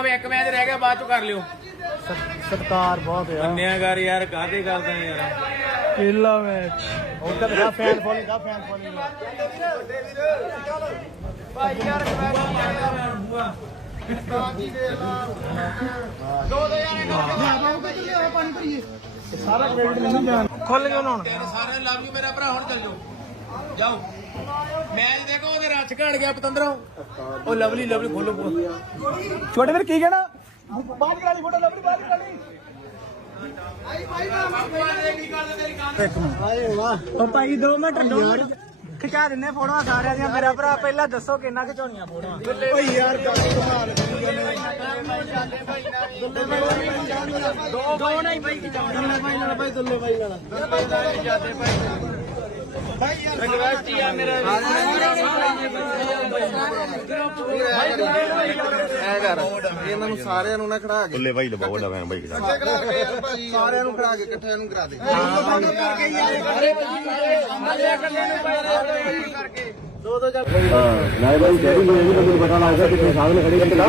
ਆ ਵੀ ਇੱਕ ਮੈਚ ਰਹਿ ਗਿਆ ਬਾਅਦ ਚ ਕਰ ਲਿਓ। ਸਤਕਾਰ ਬਹੁਤ ਆ। ਮੰਨਿਆ ਕਰ ਯਾਰ ਕਾਹਦੇ ਕਰਦਾ ਯਾਰ। ਪਹਿਲਾ ਮੈਚ ਉਧਰ ਦਾ ਫੈਨ ਫੋਲੋਇੰਗ ਦਾ ਫੈਨ ਫੋਲੋਇੰਗ ਸਾਰਾ ਕ੍ਰੈਡਿਟ ਮੈਨੂੰ ਜਾਣ ਖੁੱਲ ਗਿਆ ਹੁਣ ਸਾਰੇ ਲਵ ਯੂ ਮੇਰਾ ਭਰਾ ਹੁਣ ਚੱਲ ਜਾਓ। ਜਾਓ। ਮੈਚ ਦੇਖੋ ਉਹਦੇ ਰੱਛ ਘੜ ਗਿਆ ਪਤੰਦਰੋਂ। ਉਹ ਲਵਲੀ ਲਵਲੀ ਖੋਲੋ ਛੋਟੇ ਵੀਰ ਕੀ ਕਹਿਣਾ? ਬਾਅਦ ਕਰਾ ਲਈ ਫੋਟੋ ਲੱਭੀ ਬਾਅਦ ਕਰਾ ਲਈ ਆਏ ਵਾਹ ਉਹ ਭਾਈ 2 ਮਿੰਟ ਯਾਰ ਖਿਚਾ ਦਿੰਨੇ ਫੋਟੋਆਂ ਸਾਰਿਆਂ ਦੀਆਂ। ਮੇਰਾ ਭਰਾ ਪਹਿਲਾਂ ਦੱਸੋ ਕਿੰਨਾ ਖਿਚਾਉਣੀਆਂ ਫੋਟੋਆਂ। ਓਏ ਯਾਰ ਕਮਾਲ ਦੋ ਦੋ ਨਹੀਂ ਭਾਈ। ਖਿਚਾਉਣਾ ਭਾਈ ਨਾਲ ਭਾਈ ਦੁੱਲੇ ਭਾਈ ਨਾਲ ਰਿਕਵੈਸਟ ਹੀ ਆ ਮੇਰਾ ਐ ਕਰ ਇਹਨਾਂ ਨੂੰ ਸਾਰਿਆਂ ਨੂੰ ਨਾ ਖੜਾ ਕੇ ਬੱਲੇ ਭਾਈ ਲਵਾਓ ਭੈਣ ਭਾਈ ਸਾਰਿਆਂ ਨੂੰ ਖੜਾ ਕੇ ਇਕੱਠਿਆਂ ਨੂੰ ਕਰਾ ਦੇ। ਨਾਲੇ ਭਾਈ ਜਿਹੜੀ ਮੈਨੂੰ ਨਹੀਂ ਪਤਾ ਲੱਗਦਾ ਕਿ ਸਾਹਮਣੇ ਖੜੀ ਕਿੰਨਾ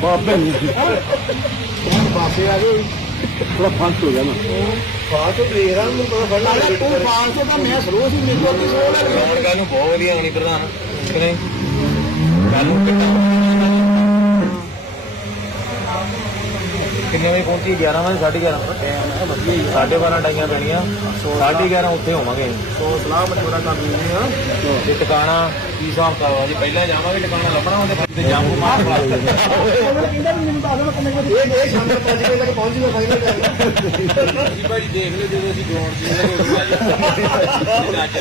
ਬਾਬੇ ਬਾਬੇ ਆ ਗਏ। ਥੋੜਾ ਫਾਸਟ ਹੋ ਗਿਆ ਨਾ। ਬਾਅਦ ਚ ਦੇਖ ਰਾਂ ਨੂੰ ਪਤਾ ਫੜਨਾ ਤੂੰ ਬਾਲ ਤੋਂ ਤਾਂ ਮੈਂ ਸਲੋ ਸੀ ਮੇਰੇ ਕੋਲ ਸਲੋ ਲੱਗ ਹੁਣ ਕੱਲ ਨੂੰ ਬਹੁਤ ਵਧੀਆ ਹੋਣੀ ਪ੍ਰਧਾਨ ਕਿ ਨਹੀਂ? ਕੱਲ ਨੂੰ ਕਿੰਨਾ ਕਿੰਨੇ ਵਜੇ ਪਹੁੰਚੀ? 11 ਵਜੇ 11:30 ਸਾਢੇ 12 ਟਾਈਆਂ ਪੈਣੀਆਂ। 11:30 ਉੱਥੇ ਹੋਵਾਂਗੇ। ਸੋ ਸਲਾਹ ਮਸ਼ਵਰਾ ਕਰ ਲੈਂਦੇ ਆ ਤੇ ਟਿਕਾਣਾ ਕੀ ਹਿਸਾਬ ਕਰਵਾ ਜੀ ਪਹਿਲਾਂ ਜਾਵਾਂਗੇ ਟਿਕਾਣਾ ਲੱਭਣਾ ਉਹਦੇ ਤੇ ਜਾਮੂ ਮਾਰ ਇਹ ਇਹ ਸ਼ਾਮ ਨੂੰ 5 ਵਜੇ ਤੱਕ ਪਹੁੰਚ ਜੂਗਾ ਫਾਈਨਲ ਟਾਈਮ ਜੀ ਭਾਈ ਦੇਖ ਲਿਓ ਜਦੋਂ ਅਸੀਂ ਗਰਾਊਂਡ ਦੀ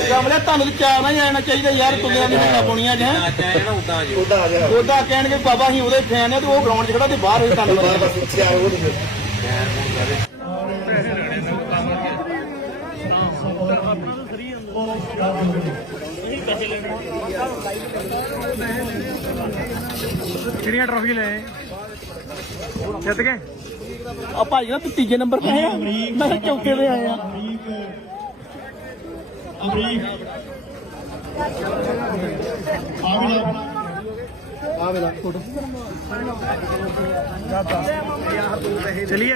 ਕਮਲੇ ਤੁਹਾਨੂੰ ਚਾਹ ਨਾ ਜਾਣਾ ਚਾਹੀਦਾ ਯਾਰ ਤੁਲਿਆਂ ਦੀ ਹੱਥਾਂ ਜਾਂ ਉਦਾਂ ਆ ਜਾ ਉਹਦਾ ਕਹਿਣਗੇ ਬਾਬਾ, ਅਸੀਂ ਉਹਦੇ ਫੈਨ ਆ ਤੇ ਉਹ ਗਰਾਊਂਡ 'ਚ ਖੜਾ ਤੇ ਬਾਹਰ ਹੋਈ ਤੁਹਾਨੂੰ ਬਾਹਰ ਬਸ ਇੱਥੇ ਆਏ? ਉਹ ਨਹੀਂ ਕਿਹੜੀਆਂ ਟਰਾਫੀ ਲਏ ਜਿੱਤ ਗਏ? ਆ ਭਾਈ ਨਾ ਤੂੰ ਤੀਜੇ ਨੰਬਰ ਤੇ ਆਇਆ। ਮੈਂ ਚੌਥੇ ਤੇ ਆਇਆ। ਚਲਿਏ।